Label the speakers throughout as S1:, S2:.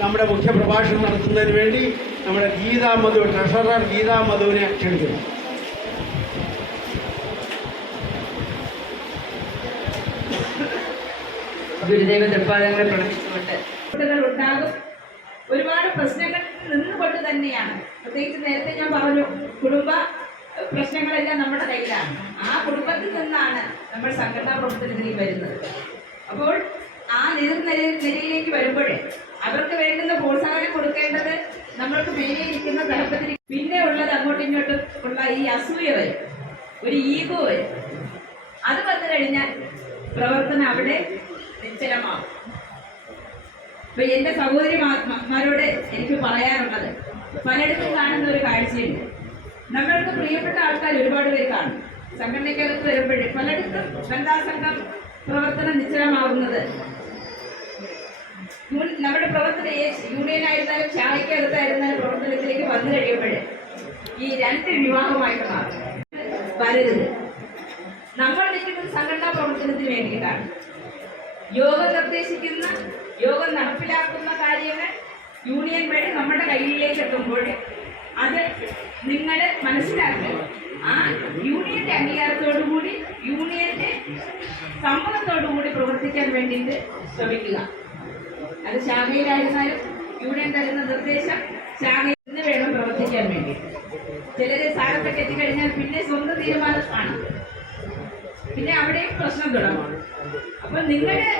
S1: നമ്മുടെ മുഖ്യപ്രഭാഷണം നടത്തുന്നതിന് വേണ്ടി നമ്മുടെ ഗീതാ മധു ട്രഷറർ ഗീതാ മധുവിനെ ക്ഷണിക്കുന്നു.
S2: ഗുരുദേവ തൃപ്പാദങ്ങളെ പ്രണമിച്ചുകൊണ്ട്.
S3: ഉണ്ടാകും ഒരുപാട് പ്രശ്നങ്ങൾ നിന്നുകൊണ്ട് തന്നെയാണ്. പ്രത്യേകിച്ച് നേരത്തെ ഞാൻ പറഞ്ഞു കുടുംബ പ്രശ്നങ്ങളെല്ലാം നമ്മുടെ കയ്യിലാണ്. ആ കുടുംബത്തിൽ നിന്നാണ് നമ്മൾ സംഘടനാ പ്രവർത്തനത്തിലേക്ക് വരുന്നത്. അപ്പോൾ ആ നേതൃനില നിലയിലേക്ക് വരുമ്പോഴേ അവർക്ക് വേണ്ടുന്ന പ്രോത്സാഹനം കൊടുക്കേണ്ടത് നമ്മൾക്ക് മേലെ ഇരിക്കുന്ന തലപ്പത്തിൽ പിന്നെ ഉള്ളത് അങ്ങോട്ടും ഇങ്ങോട്ടും ഉള്ള ഈ അസൂയ വരും. ഒരു ഈഗോ വരും. അത് വന്നു കഴിഞ്ഞാൽ പ്രവർത്തനം അവിടെ നിശ്ചലമാകും ഇപ്പൊ എന്റെ സഹോദരിമാരോട് എനിക്ക് പറയാനുള്ളത് പലയിടത്തും കാണുന്ന ഒരു കാഴ്ചയുണ്ട്. നമ്മൾക്ക് പ്രിയപ്പെട്ട ആൾക്കാർ ഒരുപാട് പേര് കാണും. സംഘടനയ്ക്കകത്ത് വരുമ്പോഴേ പലയിടത്തും വനിതാ സംഘം പ്രവർത്തനം നിശ്ചലമാവുന്നത് മുൻ- നമ്മുടെ പ്രവർത്തന യൂണിയൻ ആയിരുന്നാലും ചായക്ക് അടുത്തായിരുന്നാലും പ്രവർത്തനത്തിലേക്ക് വന്നു കഴിയുമ്പോഴേ ഈ രണ്ട് വിവാഹമായിട്ട് മാറും. വരരുത്. നമ്മൾ നിൽക്കുന്നത് സംഘടനാ പ്രവർത്തനത്തിന് വേണ്ടിയിട്ടാണ്. യോഗം നിർദ്ദേശിക്കുന്ന യോഗം നടപ്പിലാക്കുന്ന കാര്യങ്ങൾ യൂണിയൻ വഴി നമ്മുടെ കയ്യിലേക്ക് എത്തുമ്പോൾ അത് നിങ്ങൾ മനസ്സിലാക്കുക. ആ യൂണിയന്റെ അംഗീകാരത്തോടു കൂടി യൂണിയന്റെ സമ്മതത്തോടു കൂടി പ്രവർത്തിക്കാൻ വേണ്ടിയിട്ട് ശ്രമിക്കുക. അത് ശാഖയിലായിരുന്നാലും യൂണിയൻ തരുന്ന നിർദ്ദേശം ശാഖയിൽ നിന്ന് വേണം പ്രവർത്തിക്കാൻ വേണ്ടി. ചിലര് സ്ഥാനത്തൊക്കെ എത്തിക്കഴിഞ്ഞാൽ പിന്നെ സ്വന്തം തീരുമാനമാണ് പിന്നെ അവിടെയും പ്രശ്നം തുടങ്ങും. അപ്പൊ നിങ്ങളുടെ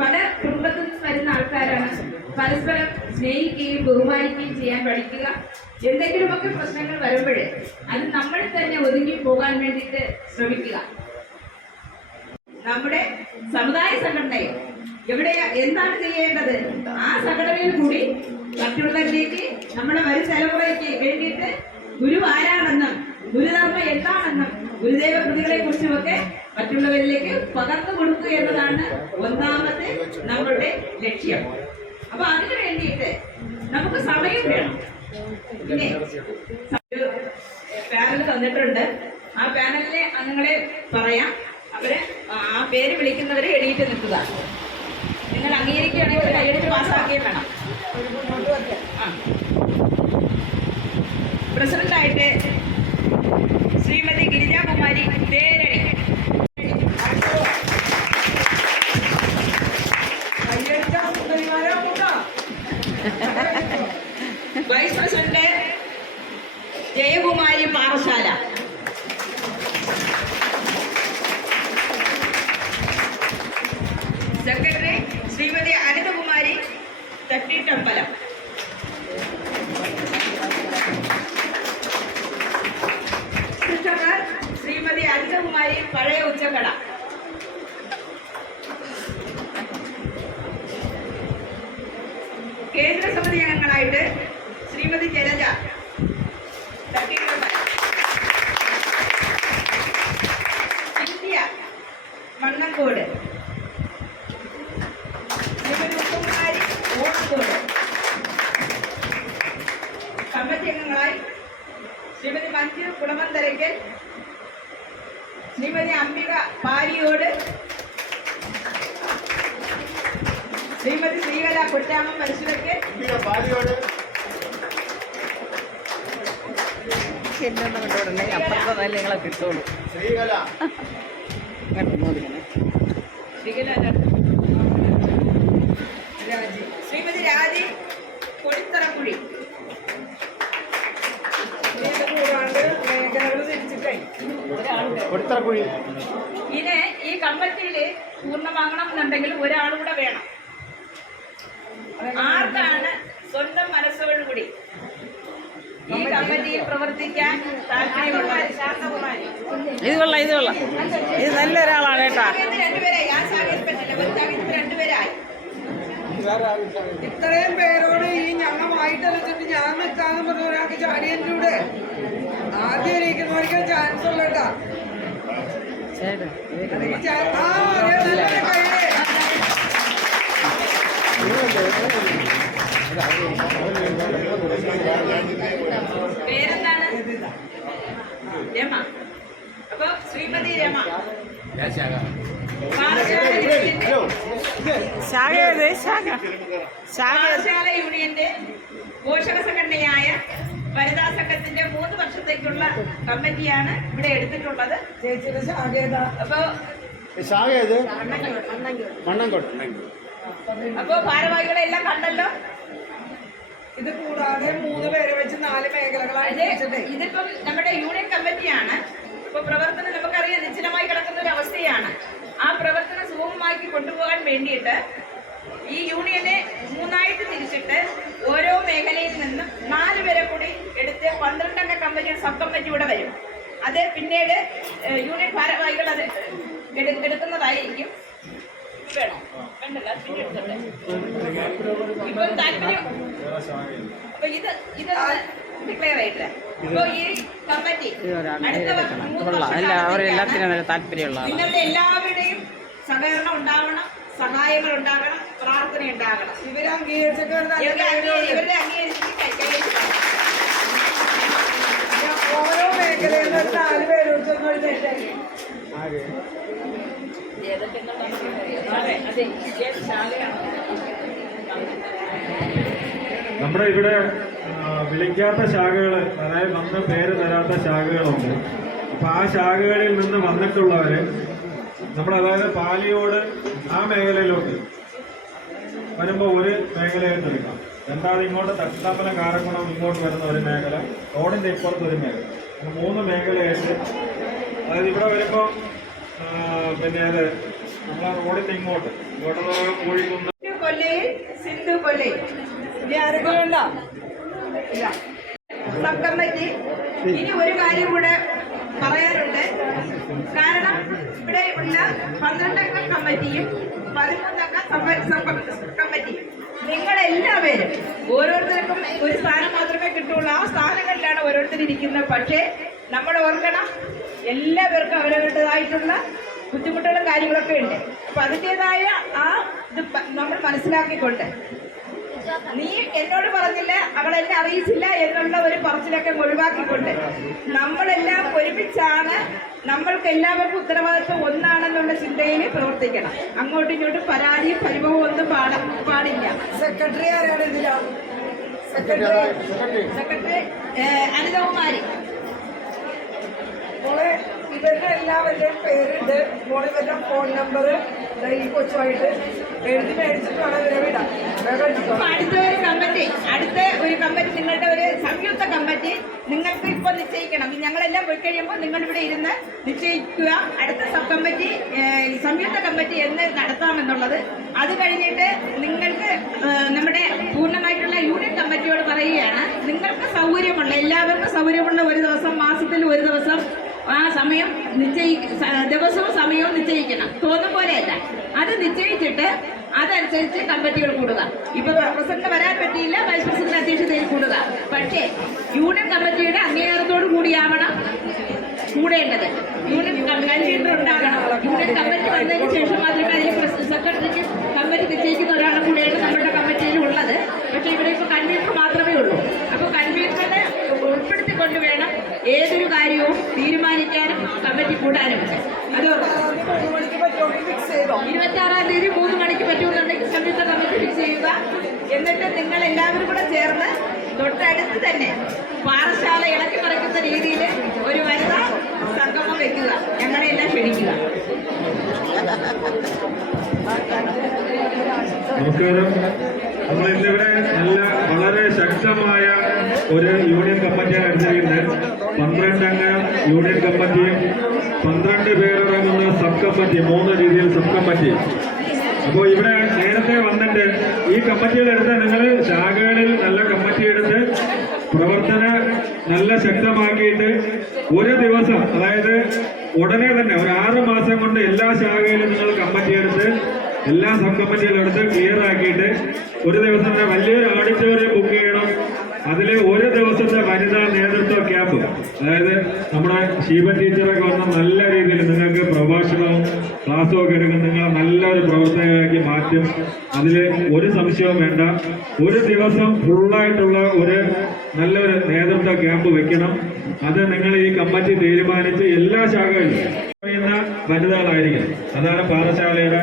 S3: പല കുടുംബത്തിൽ നിന്ന് വരുന്ന ആൾക്കാരാണ്. പരസ്പരം സ്നേഹിക്കുകയും ബഹുമാനിക്കുകയും ചെയ്യാൻ പഠിക്കുക. എന്തെങ്കിലുമൊക്കെ പ്രശ്നങ്ങൾ വരുമ്പോഴേ അത് നമ്മൾ തന്നെ ഒതുങ്ങി പോകാൻ വേണ്ടിയിട്ട് ശ്രമിക്കുക. നമ്മുടെ സമുദായ സംഘടനയിൽ എവിടെ എന്താണ് ചെയ്യേണ്ടത്? ആ സംഘടനയിൽ കൂടി മറ്റുള്ളവരിലേക്ക് നമ്മുടെ വരും തലമുറയ്ക്ക് വേണ്ടിയിട്ട് ഗുരു ആരാണെന്നും ഗുരുധർമ്മ എന്താണെന്നും ഗുരുദേവ കൃതികളെ കുറിച്ചുമൊക്കെ മറ്റുള്ളവരിലേക്ക് പകർന്നു കൊടുക്കുക എന്നതാണ് ഒന്നാമത്തെ നമ്മളുടെ ലക്ഷ്യം. അപ്പൊ അതിനു വേണ്ടിയിട്ട് നമുക്ക് സമയം വേണം. പിന്നെ പാനൽ തന്നിട്ടുണ്ട്. ആ പാനലിലെ അംഗങ്ങളെ പറയാം. അവരെ ആ പേര് വിളിക്കുന്നവരെ എഴുതിയിട്ട് നിൽക്കുക. നിങ്ങൾ അംഗീകരിക്കുകയാണെങ്കിൽ കൈയെടുത്ത് പാസ്സാക്കുകയും വേണം. പ്രസിഡന്റായിട്ട് ശ്രീമതി ഗിരിജാകുമാരി തേരണി തട്ടിട്ടമ്പലം. ശ്രീമതി അനിതകുമാരി പഴയ ഉച്ചക്കട. കേന്ദ്ര സമിതി അംഗങ്ങളായിട്ട് ശ്രീമതി ജലജ ഇന്ത്യ മണ്ണങ്കോട്. ശ്രീമതി മഞ്ജു കുളമന്തരയ്ക്കൽ ശ്രീമതി അംബിക പാരിയോട് ശ്രീമതി ശ്രീകല കുറ്റാമം മനുഷ്യരയ്ക്ക്
S1: ഭാര്യയോട്
S2: എന്നെ ഒന്ന് കൊണ്ടുവിടണേ അപ്പുറത്തെ നല്ല നിങ്ങളെ കിട്ടുള്ളൂ.
S1: ശ്രീകല.
S2: ഇങ്ങോട്ട് നോക്കിക്കണേ
S3: ശ്രീകല രാജി ശ്രീമതി രാജി കൊടിത്തറക്കുഴി
S1: കൊടുത്തറക്കുഴി.
S3: ഇനി ഈ കമ്മിറ്റിയിൽ പൂർണമാകണം എന്നുണ്ടെങ്കിൽ ഒരാളുകൂടെ വേണം. ആർക്കാണ് സ്വന്തം മനസ്സോടുകൂടി ഈ കമ്മിറ്റിയിൽ പ്രവർത്തിക്കാൻ താല്പര്യമുള്ള ശാന്തകുമാരി
S2: ഇത് കൊള്ളാം ഇത് കൊള്ളാം. ഇത് നല്ല ഒരാളാണ് കേട്ടാ.
S3: രണ്ടുപേരായി ആ സാഹചര്യത്തിൽ പറ്റില്ല ഒരു സാഹചര്യത്തിൽ രണ്ടുപേരായി.
S4: ഇത്രയും പേരോട് ഈ ഞങ്ങളുമായിട്ട് വെച്ചിട്ട് ഞാൻ നിൽക്കാന്ന് പറഞ്ഞ ഒരാൾക്ക് ചാടിയന്റെ കൂടെ. ആദ്യം ഇരിക്കുന്നവർക്ക് ചാൻസ് ഉള്ള കേട്ടാ.
S3: പേരെന്താണ്? രമ. അപ്പൊ ശ്രീമതി രമ.
S2: ശാഖ.
S3: യൂണിയന്റെ പോഷക സംഘടനയായ വനിതാ സംഘത്തിന്റെ മൂന്ന് വർഷത്തേക്കുള്ള കമ്മിറ്റിയാണ് ഇവിടെ എടുത്തിട്ടുള്ളത്.
S4: ചേച്ചിയുടെ ശാഖ
S3: അപ്പോ
S1: ശാഖ ഏത്? മണ്ണങ്കോട്ട്
S3: അപ്പോ ഭാരവാഹികളെ എല്ലാം കണ്ടല്ലോ?
S4: ഇത് കൂടാതെ മൂന്ന് പേരെ വെച്ച് നാല് മേഖലകളായിട്ട്
S3: ഇത് ഇതിപ്പം നമ്മുടെ യൂണിയൻ കമ്മിറ്റിയാണ്. ഇപ്പൊ പ്രവർത്തനം നമുക്കറിയാം നിശ്ചലമായി കിടക്കുന്ന ഒരു അവസ്ഥയാണ്. ആ പ്രവർത്തനം സുഗമമാക്കി കൊണ്ടുപോകാൻ വേണ്ടിയിട്ട് ഈ യൂണിയനെ മൂന്നായിട്ട് തിരിച്ചിട്ട് ഓരോ മേഖലയിൽ നിന്നും നാല് പേരെ കൂടി എടുത്ത് പന്ത്രണ്ടംഗ കമ്പനി സബ് കമ്മിറ്റി ഇവിടെ വരും. അത് പിന്നീട് യൂണിയൻ ഭാരവാഹികൾ അത് എടുക്കുന്നതായിരിക്കും. വേണം. വേണ്ടല്ല ഇപ്പം താല്പര്യം അപ്പൊ ഇത് ഇത് ഡിക്ലെയർ
S2: എല്ലാത്തിനും താല്പര്യമുള്ള
S3: എല്ലാവരുടെയും സഹകരണം ഉണ്ടാവണം സഹായങ്ങൾ ഉണ്ടാകണം. പ്രാർത്ഥന ഉണ്ടാകണം.
S4: ഇവരെ അംഗീകരിച്ചിട്ട് ഓരോ മേഖലയിൽ നിന്ന് നാല്
S5: നമ്മുടെ ഇവിടെ വിളിക്കാത്ത ശാഖകൾ അതായത് വന്ന് പേര് തരാത്ത ശാഖകളുണ്ട്. അപ്പൊ ആ ശാഖകളിൽ നിന്ന് വന്നിട്ടുള്ളവര് നമ്മൾ അതായത് പാലിയോട് ആ മേഖലയിലോട്ട് വരുമ്പോൾ ഒരു മേഖലയായിട്ട് എടുക്കാം രണ്ടാമത് ഇങ്ങോട്ട് തട്ടാമ്പലം കാരക്കുളം ഇങ്ങോട്ട് വരുന്ന ഒരു മേഖല? റോഡിന്റെ ഇപ്പുറത്ത് ഒരു മേഖല. മൂന്ന് മേഖലയായിട്ട് അതായത് ഇവിടെ വരുമ്പോൾ പിന്നെ അത് നമ്മളെ റോഡിന്റെ ഇങ്ങോട്ട്. ഇങ്ങോട്ടുള്ള കോഴിക്കുന്ന്
S3: സിന്ധു കൊല്ലയിൽ
S4: ഇനി
S3: ഒരു കാര്യം കൂടെ പറയാനുണ്ട്. കാരണം ഇവിടെ ഉള്ള പന്ത്രണ്ടംഗ കമ്മിറ്റിയും കമ്മിറ്റിയും നിങ്ങളെല്ലാവരും ഓരോരുത്തർക്കും ഒരു സ്ഥാനം മാത്രമേ കിട്ടുള്ളൂ. ആ സ്ഥാനങ്ങളിലാണ് ഓരോരുത്തർ ഇരിക്കുന്നത്. പക്ഷേ നമ്മൾ ഓർക്കണം എല്ലാവർക്കും അവരവരുടേതായിട്ടുള്ള ബുദ്ധിമുട്ടുകളും കാര്യങ്ങളൊക്കെ ഉണ്ട്. അപ്പൊ അതിന്റെതായ ആ ഇത് നമ്മൾ മനസ്സിലാക്കിക്കൊണ്ട് നീ എന്നോട് പറഞ്ഞില്ല അവളെന്നെ അറിയിച്ചില്ല എന്നുള്ള ഒരു പറച്ചിലൊക്കെ ഒഴിവാക്കിക്കൊണ്ട് നമ്മളെല്ലാം ഒരുമിച്ചാണ് നമ്മൾക്ക് എല്ലാവർക്കും ഉത്തരവാദിത്വം ഒന്നാണെന്നുള്ള ചിന്തയിൽ പ്രവർത്തിക്കണം. അങ്ങോട്ടും ഇങ്ങോട്ടും പരാതിയും പരിഭവം ഒന്നും പാട പാടില്ല.
S4: സെക്രട്ടറി ആരാണ് ഇതിലോ? Secretary
S3: secretary Anithakumari.
S4: ഇവരുടെ എല്ലാവരുടെയും പേരുണ്ട്. മോളിവരുടെ ഫോൺ നമ്പർ ഈ കൊച്ചുമായിട്ട് എഴുതി മേടിച്ചിട്ട് വേണം ഇവരെ വിടാം. വേഗം എടുത്തോ.
S3: ഇപ്പൊ അടുത്ത ഒരു കമ്മിറ്റി അടുത്ത ഒരു കമ്മിറ്റി നിങ്ങളുടെ ഒരു സംയുക്ത കമ്മിറ്റി നിങ്ങൾക്ക് ഇപ്പൊ നിശ്ചയിക്കണം. ഞങ്ങളെല്ലാം പോയി കഴിയുമ്പോൾ നിങ്ങൾ ഇവിടെ ഇരുന്ന് നിശ്ചയിക്കുക. അടുത്ത സബ് കമ്മിറ്റി സംയുക്ത കമ്മിറ്റി എന്ന് നടത്താമെന്നുള്ളത്. അത് കഴിഞ്ഞിട്ട് നിങ്ങൾക്ക് നമ്മുടെ പൂർണമായിട്ടുള്ള യൂണിയൻ കമ്മിറ്റിയോട് പറയുകയാണ് നിങ്ങൾക്ക് സൗകര്യമുള്ള എല്ലാവർക്കും സൗകര്യമുള്ള ഒരു ദിവസം മാസത്തിൽ ഒരു ദിവസം ആ സമയം നിശ്ചയി ദിവസവും സമയവും നിശ്ചയിക്കണം. തോന്നും പോലെയല്ല. അത് നിശ്ചയിച്ചിട്ട് അതനുസരിച്ച് കമ്മിറ്റികൾ കൂടുക. ഇപ്പൊ പ്രസിഡന്റ് വരാൻ പറ്റിയില്ല വൈസ് പ്രസിഡന്റ് അധ്യക്ഷതയിൽ കൂടുക. പക്ഷേ യൂണിയൻ കമ്മിറ്റിയുടെ അംഗീകാരത്തോടു കൂടിയാവണം കൂടേണ്ടത്. യൂണിയൻ കമ്മിറ്റി ഉണ്ടാകണം യൂണിയൻ കമ്മിറ്റി വന്നതിന് ശേഷം മാത്രമേ അതിൽ സെക്രട്ടറിക്ക് കമ്മിറ്റി നിശ്ചയിക്കുന്ന ഒരാളും കൂടെയാണ് നമ്മുടെ കമ്മിറ്റിയിൽ ഉള്ളത് പക്ഷേ ഇവിടെ ഇപ്പോൾ കൺവീനർ മാത്രമേ ഉള്ളൂ അപ്പോൾ കൺവീനറിനെ ഉൾപ്പെടുത്തിക്കൊണ്ട് വേണം ഏതൊരു കാര്യവും തീരുമാനിക്കാനും കമ്മിറ്റി കൂടാനും അത് ഇരുപത്തി ആറാം തീയതി മൂന്ന് മണിക്ക് പറ്റുമെന്നുണ്ടെങ്കിൽ സംയുക്ത കമ്മിറ്റി ഫിക്സ് ചെയ്യുക. എന്നിട്ട് നിങ്ങൾ എല്ലാവരും കൂടെ ചേർന്ന് തൊട്ടടുത്ത് തന്നെ പാറശാല ഇളക്കി മറിക്കുന്ന രീതിയിൽ ഒരു വനിത സംഗമം വെക്കുക. ഞങ്ങളെല്ലാം ക്ഷണിക്കുക.
S5: നമസ്കാരം. നമ്മൾ ഇന്നിവിടെ നല്ല വളരെ ശക്തമായ ഒരു യൂണിയൻ കമ്മിറ്റിയാണ് എടുത്തിരിക്കുന്നത് പന്ത്രണ്ടംഗ യൂണിയൻ കമ്മിറ്റിയും പന്ത്രണ്ട് പേരടങ്ങുന്ന സബ് കമ്മിറ്റി മൂന്ന് രീതിയിൽ സബ് കമ്മിറ്റി അപ്പോൾ ഇവിടെ നേരത്തെ വന്നിട്ട് ഈ കമ്മിറ്റികളെടുത്ത് നിങ്ങൾ ശാഖകളിൽ നല്ല കമ്മിറ്റി എടുത്ത് പ്രവർത്തന നല്ല ശക്തമാക്കിയിട്ട് ഒരു ദിവസം അതായത് ഉടനെ തന്നെ ഒരു ആറ് മാസം കൊണ്ട് എല്ലാ ശാഖയിലും നിങ്ങൾ കമ്മിറ്റി എടുത്ത് എല്ലാ സബ് കമ്മിറ്റികളും എടുത്ത് ക്ലിയർ ആക്കിയിട്ട് ഒരു ദിവസം തന്നെ വലിയൊരു ഓഡിറ്റോറിയം ബുക്ക് ചെയ്യണം. അതിൽ ഒരു ദിവസത്തെ വനിതാ നേതൃത്വ ക്യാമ്പ് അതായത് നമ്മുടെ ശീപ ടീച്ചറൊക്കെ വന്ന നല്ല രീതിയിൽ നിങ്ങൾക്ക് പ്രഭാഷണവും ക്ലാസ്സും ഒക്കെ എടുക്കുന്ന നല്ലൊരു പ്രവർത്തകരാക്കി മാറ്റും. അതിൽ ഒരു സംശയവും വേണ്ട. ഒരു ദിവസം ഫുള്ളായിട്ടുള്ള ഒരു നല്ലൊരു നേതൃത്വ ക്യാമ്പ് വെക്കണം. അത് നിങ്ങൾ ഈ കമ്മിറ്റി തീരുമാനിച്ച് എല്ലാ ശാഖകളിലും പറയുന്ന വനിതകളായിരിക്കണം. അതാണ് പാഠശാലയുടെ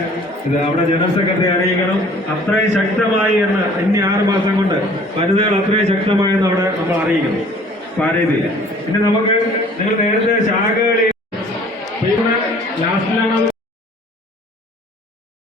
S5: ഇത്. അവിടെ ജനറൽ സെക്രട്ടറി അറിയിക്കണം. അത്രയും ശക്തമായി എന്ന് ഇനി ആറ് മാസം കൊണ്ട് വനിതകൾ അത്രയും ശക്തമായി എന്ന് അവിടെ നമ്മൾ അറിയിക്കണം പറയുന്നില്ല പിന്നെ നമുക്ക് നിങ്ങൾ നേരത്തെ ശാഖകളിൽ പിന്നെ ലാസ്റ്റിലാണ്